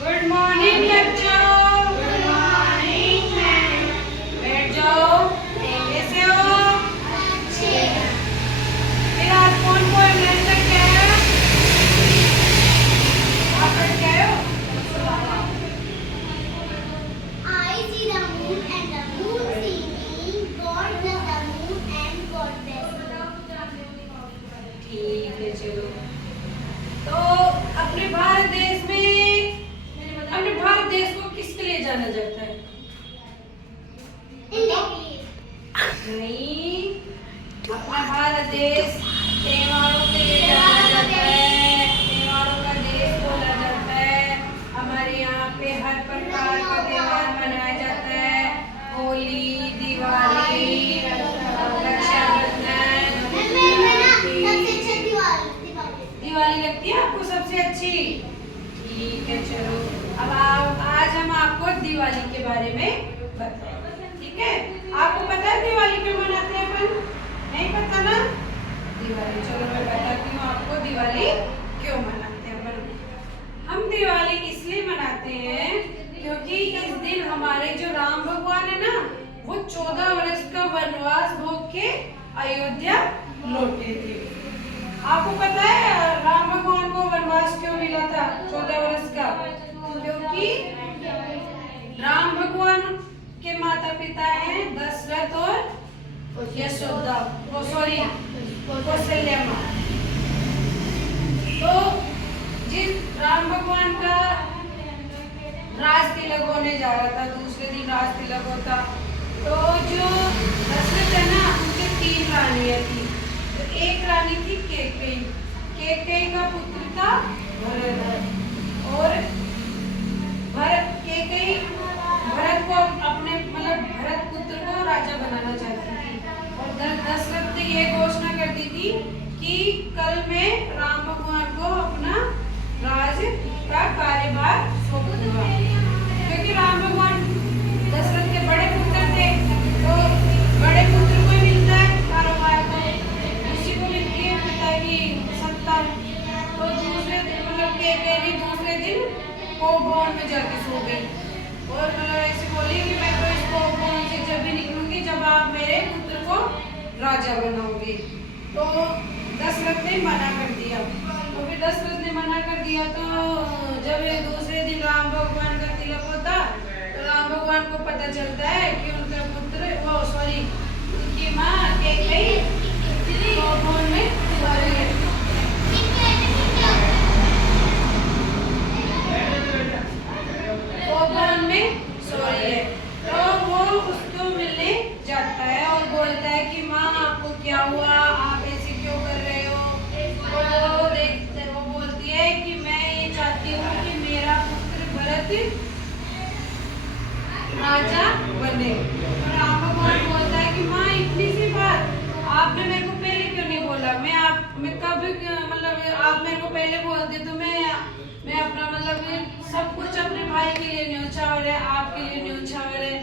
Good morning बच्चों। Good morning ma'am. बैठ जाओ। कैसे हो? अच्छे। फिर आज कौन कौन लंच तक गया? आप बैठ गए हो? I see the moon and the moon see me. God bless the moon and God bless me. ठीक है, चलो। तो अपने भारत देश को किसके लिए जाना जाता है? इंडिया के लिए। नहीं, अपना भारत देश त्योहारों के लिए जाना जाता है। त्योहारों का देश बोला जाता है। हमारे यहाँ पे हर प्रकार का त्योहार मनाया जाता है। होली, दिवाली, रक्षाबंधन। दिवाली लगती है आपको सबसे अच्छी? ठीक है, चलो। अब आज हम आपको दिवाली के बारे में बताएंगे, ठीक है? आपको पता है दिवाली क्यों मनाते हैं अपन? नहीं पता ना? दिवाली, चलो मैं बताती हूँ आपको दिवाली क्यों मनाते हैं अपन। हम दिवाली इसलिए मनाते हैं क्योंकि इस दिन हमारे जो राम भगवान है ना, वो 14 वर्ष का वनवास भोग के अयोध्या लौटे थे। आपको पता है राम भगवान को वनवास क्यों मिला था 14 वर्ष का? क्योंकि राम भगवान के माता पिता हैं दशरथ और यशोदा, कौशल्या माँ। तो जिस राम भगवान का राज तिलक होने जा रहा था, दूसरे दिन राज तिलक होता, तो जो दशरथ है ना, उनके 3 रानियां थी। तो एक रानी थी कैकेयी। कैकेयी का पुत्र था भरत। और कैकेयी भरत को अपने भरत पुत्र को राजा बनाना चाहती थी। और दशरथ ने ये घोषणा कर दी थी कि कल मैं राम भगवान को अपना राज का कार्यभार सौंप दूंगा। क्योंकि राम भगवान दशरथ के बड़े पुत्र थे, तो बड़े पुत्र को मिलता है कारोबार, तो उसी को मिलती है पिता की सत्ता। तो दूसरे कैकेयी दूसरे दिन कोपवन में जाके सो गई और ऐसे बोली कि मैं तो इस कोपवन से जब भी निकलूंगी जब आप मेरे पुत्र को राजा बनाओगे। तो दशरथ ने मना कर दिया। तो फिर दशरथ ने मना कर दिया, तो जब दूसरे दिन राम भगवान का तिलक होता, तो राम भगवान को पता चलता है कि उनका पुत्र उनकी माँ कैकेयी कोपवन में मर गई। तो वो उसको मिलने जाता है और बोलता है कि माँ आपको क्या हुआ, आप ऐसे क्यों कर रहे हो? तो वो बोलती है कि मैं ये चाहती हूँ कि मेरा पुत्र भरत राजा बने। तो राम भगवान बोलता है कि माँ इतनी सी बात आपने मेरे को पहले क्यों नहीं बोला? मैं कब आप मेरे को पहले बोलते तो मैं अपना सब कुछ अपने भाई के लिए न्योछावर है, आपके लिए न्योछावर है।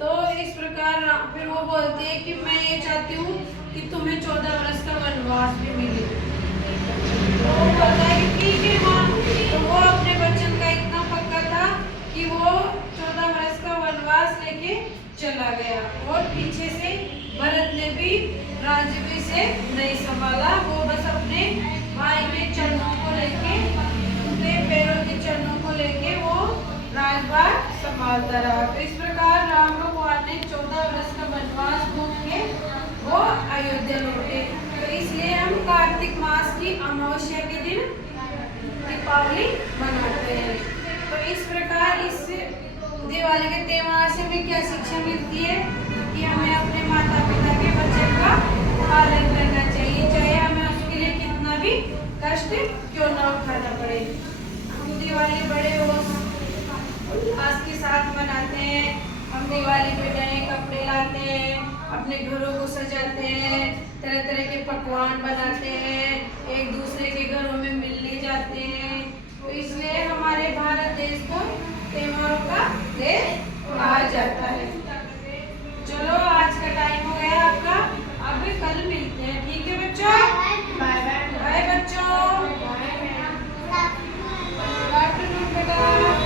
तो इस प्रकार फिर वो बोलती है कि मैं ये चाहती हूँ कि तुम्हें 14 वर्ष का वनवास भी मिले। तो वो बोलता है कि ठीक है माँ। तो वो अपने वचन का इतना पक्का था कि वो 14 वर्ष का वनवास लेके चला गया। और पीछे से भरत ने भी राज्य भी से नहीं संभाला, वो बस अपने भाई के चरणों को लेके, उनके पैरों के चरणों को लेके वो राजभार संभालता रहा। तो इस प्रकार राम भगवान ने 14 वर्ष का वनवास भोग के वो अयोध्या लौटे। तो इसलिए हम कार्तिक मास की अमावस्या के दिन दीपावली मनाते हैं। तो इस प्रकार इस दिवाली के त्योहार से हमें क्या शिक्षा मिलती है कि हमें अपने माता पिता के वचन का पालन करना चाहिए, चाहे हमें उसके लिए कितना भी कष्ट क्यों ना उठाना पड़े। हम दिवाली बड़े उल्लास के साथ मनाते हैं। हम दिवाली पे नए कपड़े लाते हैं, अपने घरों को सजाते हैं, तरह तरह के पकवान बनाते हैं, एक दूसरे के घरों में मिलने जाते हैं। तो इसलिए हमारे भारत देश को त्योहारों का देश कहा जाता है। चलो आज का टाइम हो गया आपका, अब कल मिलते हैं, ठीक है बच्चों?